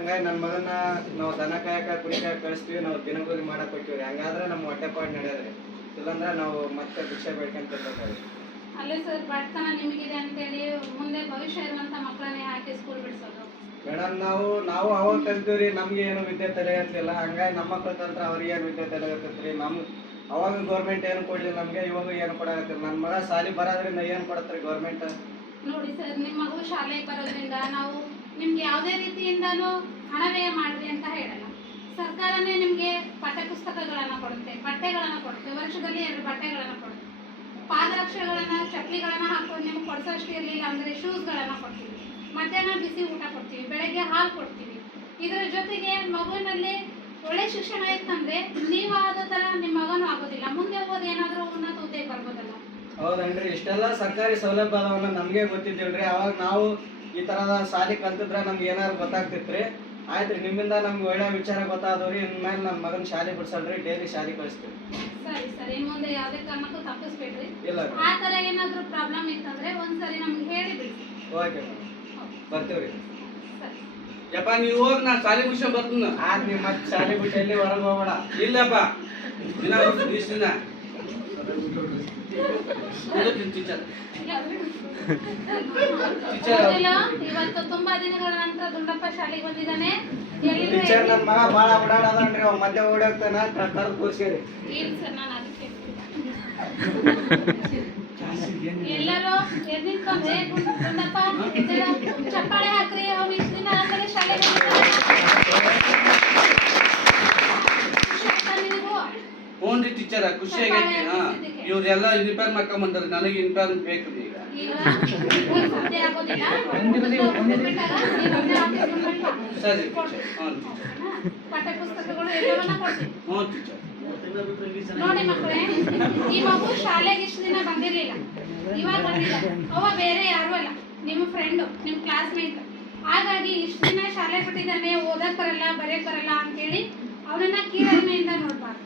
ಹಂಗಾಗಿ ನನ್ನ ಮಗನ ನಾವು ದನ ಕಾಯಕ ಕುರಿ ಕಾಯಕ ಕಳಿಸ್ತೀವಿ, ನಾವು ದಿನಗೂಲಿ ಮಾಡಕ್ ಹೋಗ್ತೀವಿ. ಹಂಗಾದ್ರೆ ನಮ್ಮ ಹೊಟ್ಟೆಪಾಡು ನಡೆಯೋದ್ರಿ, ಇಲ್ಲಾಂದ್ರೆ ನಾವು ಮತ್ತೆ ಭಿಕ್ಷೆ ಬೇಡ್ಕೊಂತ ಇರ್ಬೇಕಾದ್ರೆ. ಅಲ್ಲೇ ಸರ್ ಬಡತನ ನಿಮಗಿದೆ ಅಂತೇಳಿ ಮುಂದೆ ಭವಿಷ್ಯ ಇರುವಂತ ಮಕ್ಕಳನ್ನೇ ಹಾಕಿ ಸ್ಕೂಲ್ ಬಿಡಿಸೋದು. ಮೇಡಮ್ ನಾವು ಅವಾಗ ಕಲ್ತೀವ್ರಿ, ನಮ್ಗೆ ಏನು ವಿದ್ಯೆ ತಲೆಗತ್ತಿಲ್ಲ. ಹಂಗಾಗಿ ನಮ್ಮ ಮಕ್ಕಳ ಕಲ್ತ್ರೆ ಅವ್ರಿಗೆ ಏನು ವಿದ್ಯೆ ತಲೆಗತ್ತೈತ್ರಿ. ಅವಾಗ ಗೌರ್ಮೆಂಟ್ ಏನು ಕೊಡ್ಲಿಲ್ಲ ನಮ್ಗೆ, ಇವಾಗ ಏನು ಕೊಡಾಕತ್ತಿಲ್ಲ. ನನ್ನ ಮಗ ಶಾಲಿ ಬರೋದ್ರಿಂದ ಏನು ಕೊಡತ್ರಿ ಗೌರ್ಮೆಂಟ್? ನೋಡಿ ಸರ್, ನಿಮ್ಮ ಮಗು ಶಾಲೆಗೆ ಬರೋದ್ರಿಂದ ನಾವು ನಿಮ್ಗೆ ಯಾವುದೇ ರೀತಿಯಿಂದನೂ ಹಣ ವ್ಯಯ ಮಾಡ್ರಿ ಅಂತ ಹೇಳಲ್ಲ. ಸರ್ಕಾರನೇ ನಿಮ್ಗೆ ಪಠ್ಯಪುಸ್ತಕಗಳನ್ನ ಕೊಡುತ್ತೆ, ಬಟ್ಟೆಗಳನ್ನ ಕೊಡುತ್ತೆ, ವರ್ಷದಲ್ಲಿ 2 ಬಟ್ಟೆಗಳನ್ನ ಕೊಡುತ್ತೆ, ಪಾದರಕ್ಷೆಗಳನ್ನ ಚಪ್ಪಲಿಗಳನ್ನ ಹಾಕೊಂಡು ನಿಮ್ಗೆ ಕೊಡ್ಸೋಷ್ಟು ಇರಲಿಲ್ಲ ಅಂದ್ರೆ ಶೂಸ್ಗಳನ್ನ ಕೊಡ್ತೀವಿ, ಮಧ್ಯಾಹ್ನ ಬಿಸಿ ಊಟ ಕೊಡ್ತೀವಿ, ಬೆಳಗ್ಗೆ ಹಾಲು ಕೊಡ್ತೀವಿ. ಇದರ ಜೊತೆಗೆ ಮಗುವಿನಲ್ಲಿ ಒಳ್ಳೆ ಶಿಕ್ಷಣ ಇತ್ತಂದ್ರೆ ನೀವು ಆದ ತರ ನಿಮ್ಮ ಮಗನೂ ಆಗೋದಿಲ್ಲ, ಮುಂದೆ ಹೋಗೋದು ಏನಾದ್ರೂ ಉನ್ನತ ಹುದ್ದೆಗೆ ಬರ್ಬೋದಲ್ಲ. ಹೌದನ್ರಿ, ಇಷ್ಟೆಲ್ಲ ಸರ್ಕಾರಿ ಸೌಲಭ್ಯ ಅದಾವನ್ನ ನಮ್ಗೆ ಗೊತ್ತಿದ್ದಿಲ್ರಿ. ಅವಾಗ ನಾವು ಈ ತರದ ಶಾಲಿ ಕಲ್ತಿದ್ರೆ ನಮ್ಗೆ ಏನಾದ್ರು ಗೊತ್ತಾಗ್ತಿತ್ರಿ. ಆಯ್ತ್ರಿ, ನಿಮ್ಮಿಂದ ನಮ್ಗೆ ಒಳ್ಳೆ ವಿಚಾರ ಗೊತ್ತಾದವ್ರಿ. ಇನ್ಮೇಲೆ ನನ್ನ ಮಗನ ಶಾಲೆ ಬಿಡ್ಸಲ್ರಿ, ಡೈಲಿ ಶಾಲೆ ಕಳಿಸ್ತೀವಿ. ಸರಿ, ಮುಂದೆ ಯಾವುದೇ ಕಾರಣಕ್ಕೂ ತಪ್ಪಿಸ್ಬೇಡ್ರಿ. ಇಲ್ಲ, ಆ ತರ ಏನಾದ್ರೂ ಪ್ರಾಬ್ಲಮ್ ಇತ್ತಂದ್ರೆ ಒಂದ್ಸರಿ ನಮ್ಗೆ ಹೇಳಿ ಬಿಡಿ. ಓಕೆ ಮೇಡಮ್, ಬರ್ತೀವ್ರಿ. ಯಪ್ಪ ನೀವು ಹೋಗಿ ನಾ ಶಾಲೆ ಮುಗಿಸ್ಕೊಂಡ್ ಬರ್ತೀನಿ. ಆದ್ ನಿಮ್ಮ ಮತ್ತೆ ಶಾಲೆ ಬಿಟ್ಟು ಎಲ್ಲಿ ಹೊರಗೆ ಹೋಗ್ಬೇಡ. ಇಲ್ಲಪ್ಪ ದಿನ ದಿನ ಇವತ್ತು ತುಂಬಾ ದಿನಗಳ ನಂತರ ದುಂಡಪ್ಪ ಶಾಲೆಗೆ ಬಂದಿದ್ದಾನೆ. ಟೀಚರ್ ನನ್ನ ಮಗ ಬಾಳ ಓಡಾಡದನ್ರಿ, ಅವ್ ಮಧ್ಯೆ ಓಡಾಡ್ತಾನ, ಕರ್ದು ಕೂರ್ಸಿರಿ. ಇಲ್ಲ ಸರ್, ನಾನು ಅದಕ್ಕೆ ಎಲ್ಲರೂ ಎದ್ದಿಟ್ಕೊಂಡ್ರೆ ಗುಂಡಪ್ಪ ಚಪ್ಪಾಳೆ ಹಾಕ್ರಿ, ಅವ್ನು ಇಷ್ಟು ದಿನ ಆದ್ಮೇಲೆ ಶಾಲೆಗೆ ಹ್ಞೂ ರೀ ಟೀಚರ್, ಖುಷಿ ಆಗೈತಿ. ಇವ್ರೆಲ್ಲ ಯೂನಿಫಾರ್ಮ್ ಹಾಕೊಂಬಂದಾರೆ, ನನಗೆ ಯೂನಿಫಾರ್ಮ್ ಬೇಕು ಈಗ. ಸರಿ ಟೀಚರ್. ಪಠ್ಯ ಪುಸ್ತಕಗಳು ಎಲ್ಲವನ್ನ ಕೊಡ್ತೀವಿ. ಹ್ಞೂ ಟೀಚರ್. ನೋಡಿ ಮಕ್ಕಳೇ, ಈ ಮಗು ಶಾಲೆಗೆ ಇಷ್ಟು ದಿನ ಬಂದಿರ್ಲಿಲ್ಲ, ಇವಾಗ ಬಂದಿಲ್ಲ. ಅವ ಬೇರೆ ಯಾರು ಅಲ್ಲ, ನಿಮ್ಮ ಫ್ರೆಂಡು, ನಿಮ್ಮ ಕ್ಲಾಸ್ಮೇಟ್. ಹಾಗಾಗಿ ಇಷ್ಟು ದಿನ ಶಾಲೆ ಬಿಟ್ಟಿದ್ದಾನೆ, ಓದಕ್ ಬರಲ್ಲ, ಬರೆಯಕ್ ಬರಲ್ಲ ಅಂತೇಳಿ ಅವನನ್ನ ಕೀಳರಿಮೆಯಿಂದ ನೋಡ್ಬಾರ್ದು.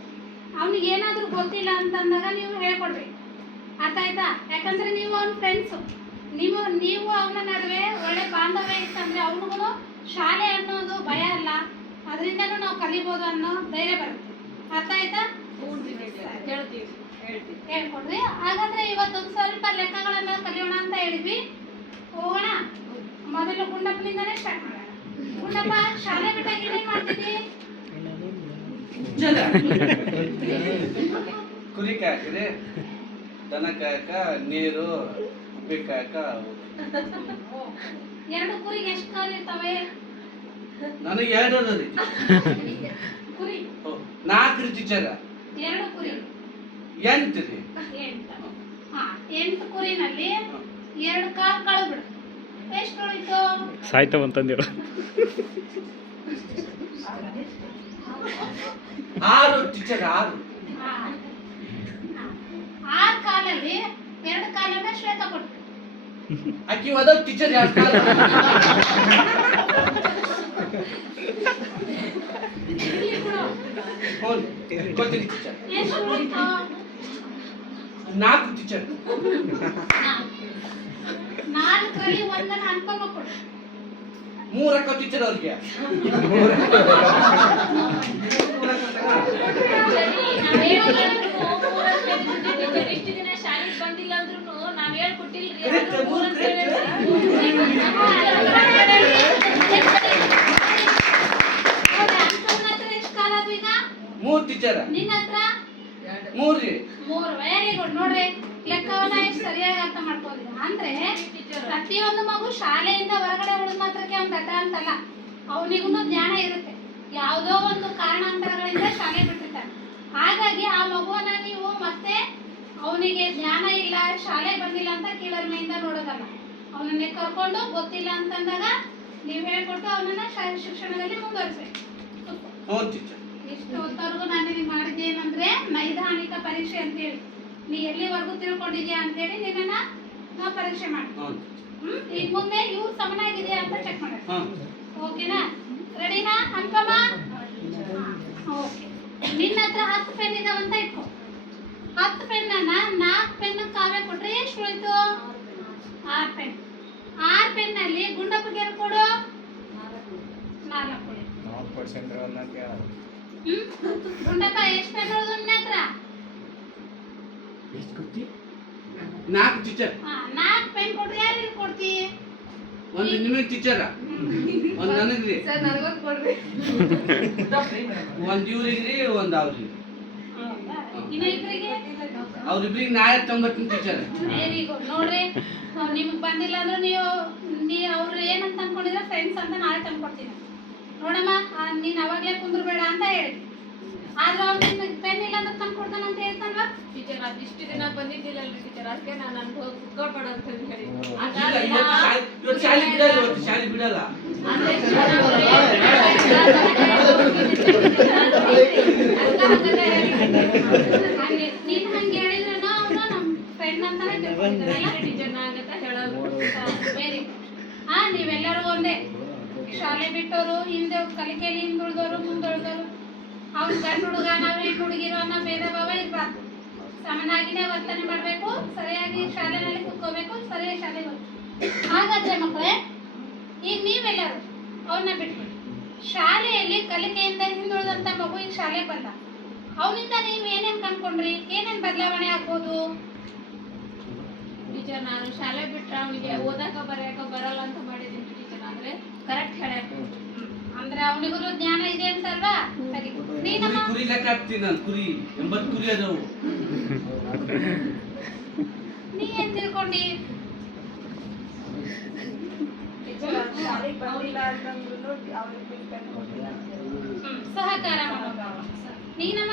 ಅವ್ನಿಗೆ ಏನಾದ್ರೂ ಗೊತ್ತಿಲ್ಲ ಅಂತಂದಾಗ ನೀವು ಹೇಳ್ಕೊಡ್ಬೇಕು, ಅರ್ಥ ಆಯ್ತಾ? ಯಾಕಂದ್ರೆ ನೀವು ಅವ್ನ ಫ್ರೆಂಡ್ಸು, ನೀವು ಅವನ ನಡುವೆ ಒಳ್ಳೆ ಬಾಂಧವ್ಯ ಇತ್ತಂದ್ರೆ ಅವನಿಗೂ ಶಾಲೆ ಅನ್ನೋದು ಭಯ ಅಲ್ಲ, ಅದರಿಂದನೂ ನಾವು ಕಲಿಬೋದು ಅನ್ನೋ ಧೈರ್ಯ ಬರುತ್ತೆ. ಅರ್ಥ ಆಯ್ತಾ? ಹೇಳ್ಕೊಡ್ರಿ. ಹಾಗಾದ್ರೆ ಇವತ್ತೊಂದು ಸ್ವಲ್ಪ ಲೆಕ್ಕಗಳನ್ನ ಕಲಿಯೋಣ ಅಂತ ಹೇಳಿದ್ವಿ. ಹೋಗೋಣ. ಮೊದಲು ಗುಂಡಪ್ಪನಿಂದಾನೇ ಸ್ಟಾರ್ಟ್ ಮಾಡೋಣ. ಗುಂಡಪ್ಪ, ಶಾಲೆ ಬಿಟ್ಟಾಗ ಏನೇನ್ ಮಾಡ್ತಿದ್ದಿ? ಕುರಿ ಕಾಯಕ್ರಿ, ದನ ಕಾಯಕ, ನೀರು, ಉಪ್ಪಿ ಕಾಯಕ. 2 ಕುರಿಗೆ ಎಷ್ಟು ಕಾಲು ಇರ್ತವೆ? ನನಗೆ 2 ಅದ ರೀ ಕುರಿ. 4 ರೀ ಟೀಚರ್. 2 ಕುರಿ 8 ರೀ. 8 ಕುರಿನಲ್ಲಿ 2 ಕಾಲು ಕಳು ಬಿಡು. ಎಷ್ಟು ಉಳಿತು? ಸಾಯ್ತವಂತಂದೇಳು. 6 ಟೀಚರ್, 6. 6 ಕಾಲಲ್ಲಿ 2 ಕಾಲನ್ನ ಶ್ವೇತ ಕೊಟ್ಟು ಅಕ್ಕಿ ಹೋದ ಟೀಚರ್ 2 ಕಾಲ. ಗೊತ್ತಿಲ್ಲ ಟೀಚರ್. ಎಷ್ಟು ಉಳಿತು? 4 ಟೀಚರ್. 4ರಲ್ಲಿ ಒಂದನ್ನ ಅನ್ಕೊಂಬ ಕೊಡು. 3 ಅಕ್ಕ ಟೀಚರ್ ಅವ್ರಿಗೆ. ಎಷ್ಟು ದಿನ ಶಾಲೆಗೆ ಬಂದಿಲ್ಲ ಅಂದ್ರೂ ನಾವ್ ಹೇಳ್ಕೊಟ್ಟಿಲ್ರಿ. 3 ಟೀಚರ್. ನಿನ್ನ ಹತ್ರ 3 ರೀ. 3. Very good. ನೋಡ್ರಿ, ಲೆಕ್ಕವನ್ನ ಎಷ್ಟು ಸರಿಯಾಗಿ ಅರ್ಥ ಮಾಡ್ಕೊಂಡಿದ್ದ. ಅಂದ್ರೆ ಪ್ರತಿಯೊಂದು ಮಗು ಶಾಲೆಯಿಂದ ಹೊರಗಡೆ ಉಳಿದ ಮಾತ್ರಕ್ಕೆ ಅವ್ನು ದಡ್ಡ ಅಂತಲ್ಲ, ಅವನಿಗೂ ಜ್ಞಾನ ಇರುತ್ತೆ. ಯಾವುದೋ ಒಂದು ಕಾರಣಾಂತರಗಳಿಂದ ಶಾಲೆ ಬಿಟ್ಟಿರ್ತಾನೆ. ಹಾಗಾಗಿ ಆ ಮಗುವನ್ನ ನೀವು ಮತ್ತೆ ಅವನಿಗೆ ಜ್ಞಾನ ಇಲ್ಲ, ಶಾಲೆ ಬಂದಿಲ್ಲ ಅಂತ ಕೀಳರಿಮೆಯಿಂದ ನೋಡೋದಲ್ಲ. ಅವನನ್ನೇ ಕರ್ಕೊಂಡು ಗೊತ್ತಿಲ್ಲ ಅಂತಂದಾಗ ನೀವು ಹೇಳ್ಕೊಟ್ಟು ಅವನನ್ನ ಶಿಕ್ಷಣದಲ್ಲಿ ಮುಂದುವರಿಸಬೇಕು. ಇಷ್ಟು ಹೊತ್ತವರೆಗೂ ನಾನು ನಿನಗೆ ಮಾಡಿದ್ದೆ ಏನಂದ್ರೆ ನೈದಾನಿಕ ಪರೀಕ್ಷೆ ಅಂತೇಳಿ, ನೀ ಎಲ್ಲಿವರೆಗೂ ತಿಳ್ಕೊಂಡಿದ್ಯಾ ಅಂತೇಳಿ ನಿನ್ನನ್ನ ನಾವು ಪರೀಕ್ಷೆ ಮಾಡ್ತೀವಿ. ಈಗ ಮುಂದೆ ಇವ್ರು ಸಮನಾಗಿದೆಯಾ ಅಂತ ಚೆಕ್ ಮಾಡೋಣ. ಓಕೆನಾ? ರೆಡಿನಾ ಅನ್ಕಮ್ಮ? ಓಕೆ. ನಿನ್ನ ಹತ್ರ 10 ಪೆನ್ ಇದಾವಂತ ಇಟ್ಕೊ. 10 ಪೆನ್ನನ್ನ 4 ಪೆನ್ ಕಾವ್ಯ ಕೊಟ್ರೆ ಎಷ್ಟು ಉಳಿತು? 6 ಪೆನ್. 6 ಪೆನ್ನಲ್ಲಿ ಗುಂಡಪ್ಪಗೆ ಕೊಡು. 4 ಕೊಡಿ 4% ಅನ್ನಕ್ಕೆ ಗುಂಡಪ್ಪ ಎಷ್ಟು ಪೆನ್ ಉಳಿದು ನಿನ್ನ ಹತ್ರ ಎಷ್ಟು ಕೊಟ್ಟಿ 4 ಟೀಚರ್ 4 ಪೆನ್ ಕೊಡ್ರಿ ಯಾರಿಗೆ ಕೊಡ್ತಿ ಒಂದು ನಿಮಗೆ ಟೀಚರ್ ಒಂದು ನನಗ್ರಿ ಸರ್ ನನಗೊಂದು ಕೊಡ್ರಿ ಒಂದು ಇವ್ರಿಗ್ರಿ ಒಂದು ಅವ್ರಿಗೆ ಇನ್ನು ಇಬ್ಬರಿಗೆ ಅವ್ರಿಬ್ರಿಗೆ ನಾಳೆ ತೊಂಬತ್ತಿನ ಟೀಚರ್ ವೆರಿ ಗುಡ್ ನೋಡ್ರಿ ನಿಮ್ಗೆ ಬಂದಿಲ್ಲ ಅಂದ್ರೆ ನೀವು ಅವ್ರು ಏನಂತ ಅನ್ಕೊಂಡಿದ್ರೆ ಫ್ರೆಂಡ್ಸ್ ಅಂತ ನಾಳೆ ತಂದ್ಕೊಡ್ತೀನಿ ನೋಡಮ್ಮ ನೀನು ಅವಾಗಲೇ ಕುಂದ್ರಬೇಡ ಅಂತ ಹೇಳಿ ಆದ್ರೆ ಅವ್ನು ಪೆನ್ ಇಲ್ಲ ಅಂದ್ರೆ ತಂದ್ಕೊಡ್ತಾನೆ ಅಂತ ಹೇಳ್ತಾನಲ್ವಾ ಟೀಚರ್ ಅದಿಷ್ಟು ದಿನ ಬಂದಿದ್ದಿಲ್ಲಲ್ರಿ ಟೀಚರ್ ಅದಕ್ಕೆ ನಾನು ಅಲ್ಲಿ ಹೋಗಿ ಕುತ್ಕೊಳ್ಬೇಡ ಅಂತ ಹೇಳಿ ಇವತ್ತು ಶಾಲೆ ಬಿಡಲ್ಲ ಇವತ್ತು ಶಾಲೆ ಬಿಡಲ್ಲ ನೀನ್ ಹಂಗೆ ಹೇಳಿದ್ರೆ ಅವ್ರು ನಮ್ಮ ಫ್ರೆಂಡ್ ಅಂತಾನೆ ತಿಳ್ಕೊಂಡಿದ್ದಾರಲ್ಲ ಟೀಚರ್ ನಾಗತ್ತ ಹೇಳೋದು ವೆರಿ ನೀವೆಲ್ಲರೂ ಒಂದೇ ಶಾಲೆ ಬಿಟ್ಟವರು ಹಿಂದೆ ಕಲಿಕೆಯಲ್ಲಿ ಹಿಂದುಳಿದವರು ಮುಂದುಳಿದವರು ಅವ್ನ ಗಂಡು ಹುಡುಗ ನಾವು ಹೆಣ್ಣು ಹುಡುಗಿರೋ ಅನ್ನೋ ಭೇದ ಭಾವ ಇರಬಾರ್ದು ಸಮನಾಗಿನೇ ವರ್ತನೆ ಮಾಡಬೇಕು ಸರಿಯಾಗಿ ಶಾಲೆನಲ್ಲಿ ಕೂತ್ಕೋಬೇಕು ಸರಿಯಾಗಿ ಶಾಲೆಗೆ ಹೋಗ್ಬೇಕು ಹಾಗಾದ್ರೆ ಮಕ್ಕಳೇ ಈಗ ನೀವೆಲ್ಲರೂ ಅವನ್ನ ಬಿಟ್ಬಿಡಿ ಶಾಲೆಯಲ್ಲಿ ಕಲಿಕೆಯಿಂದ ಹಿಂದುಳಿದಂಥ ಮಗು ಈಗ ಶಾಲೆಗೆ ಬಂದ ಅವನಿಂದ ನೀವು ಏನೇನು ಕಂಡ್ಕೊಂಡ್ರಿ ಏನೇನು ಬದಲಾವಣೆ ಆಗ್ಬೋದು ಟೀಚರ್ ನಾನು ಶಾಲೆ ಬಿಟ್ರೆ ಅವನಿಗೆ ಓದಾಕ ಬರೆಯಕ ಬರಲ್ಲ ಅಂತ ಮಾಡಿದ್ದೀನಿ ಟೀಚರ್ ಅಂದ್ರೆ ಕರೆಕ್ಟ್ ಹೇಳ್ಯಾರ ಅಂದ್ರೆ ಅವನಿಗೂ ಜ್ಞಾನ ಇದೆ ಅಂತಲ್ವಾ ಸರಿ ನೀನಮ್ಮ ಕುರಿ ಲೆಕ್ಕ ಹಾಕ್ತೀನಿ ನಾನು ಕುರಿ 80 ಕುರಿ ಅದಾವು ನೀ ಏನ್ ತಿಳ್ಕೊಂಡಿ ಸಹಕಾರ ಮನೋಭಾವ ನೀನಮ್ಮ